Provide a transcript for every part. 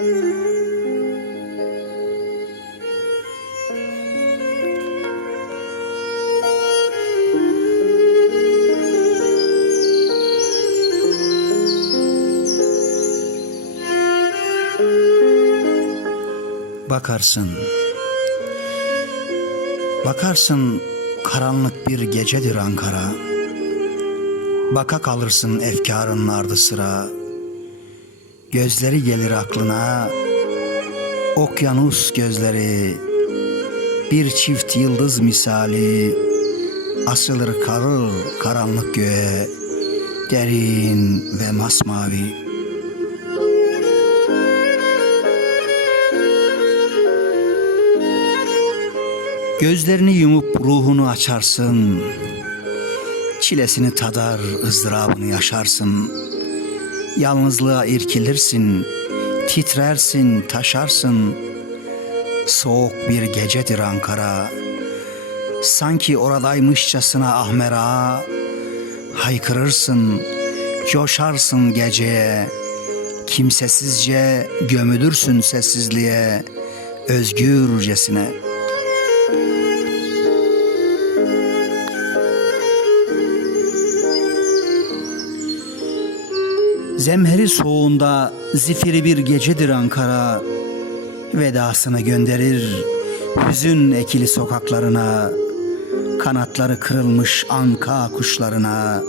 Bakarsın, bakarsın karanlık bir gecedir Ankara. Baka kalırsın efkarın ardı sıra. Gözleri gelir aklına, okyanus gözleri. Bir çift yıldız misali, asılır kalır karanlık göğe. Derin ve masmavi. Gözlerini yumup ruhunu açarsın. Çilesini tadar, ızdırabını yaşarsın. Yalnızlığa irkilirsin, titrersin, taşarsın. Soğuk bir gecedir Ankara. Sanki oradaymışçasına ahmera. Haykırırsın, coşarsın geceye. Kimsesizce gömülürsün sessizliğe, özgürcesine.'' Zemheri soğuğunda zifiri bir gecedir Ankara. Vedasını gönderir hüzün ekili sokaklarına. Kanatları kırılmış anka kuşlarına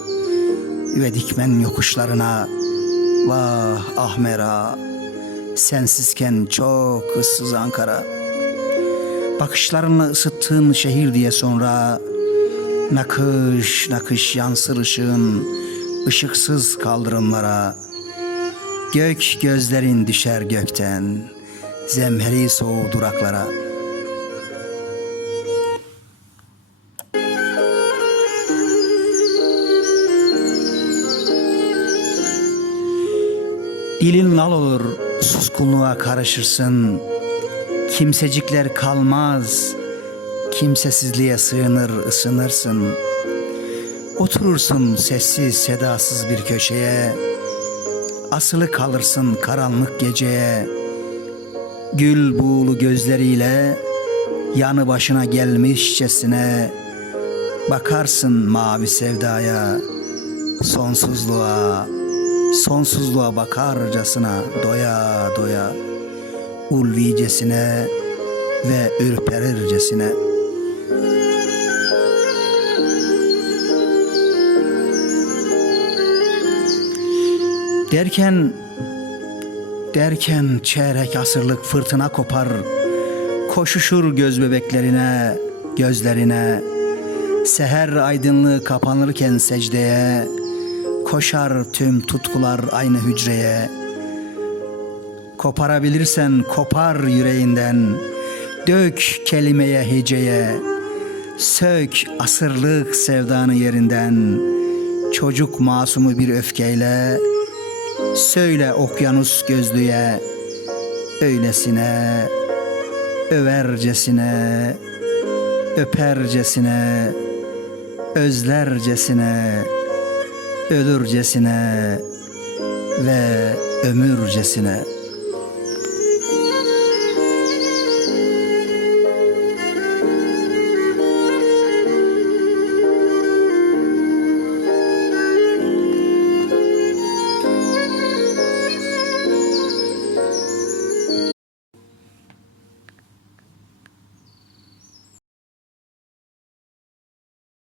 ve dikmen yokuşlarına. Vah Ahmera, sensizken çok ıssız Ankara. Bakışlarınla ısıttığın şehir diye sonra nakış nakış yansır ışığın ışıksız kaldırımlara Gök gözlerin düşer gökten Zemheri soğuk duraklara. Dilin lal olur suskunluğa karışırsın. Kimsecikler kalmaz Kimsesizliğe sığınır ısınırsın Oturursun sessiz sedasız bir köşeye. Asılı kalırsın karanlık geceye. Gül buğulu gözleriyle Yanı başına gelmişçesine Bakarsın mavi sevdaya Sonsuzluğa Sonsuzluğa bakarcasına Doya doya Ulvicesine Ve ürperircesine Derken derken çeyrek asırlık fırtına kopar. Koşuşur göz bebeklerine, gözlerine. Seher aydınlığı kapanırken secdeye. Koşar tüm tutkular aynı hücreye. Koparabilirsen kopar yüreğinden. Dök kelimeye heceye. Sök asırlık sevdanı yerinden. Çocuk masumu bir öfkeyle Söyle okyanus gözlüye öylesine övercesine öpercesine özlercesine ölürcesine ve ömürcesine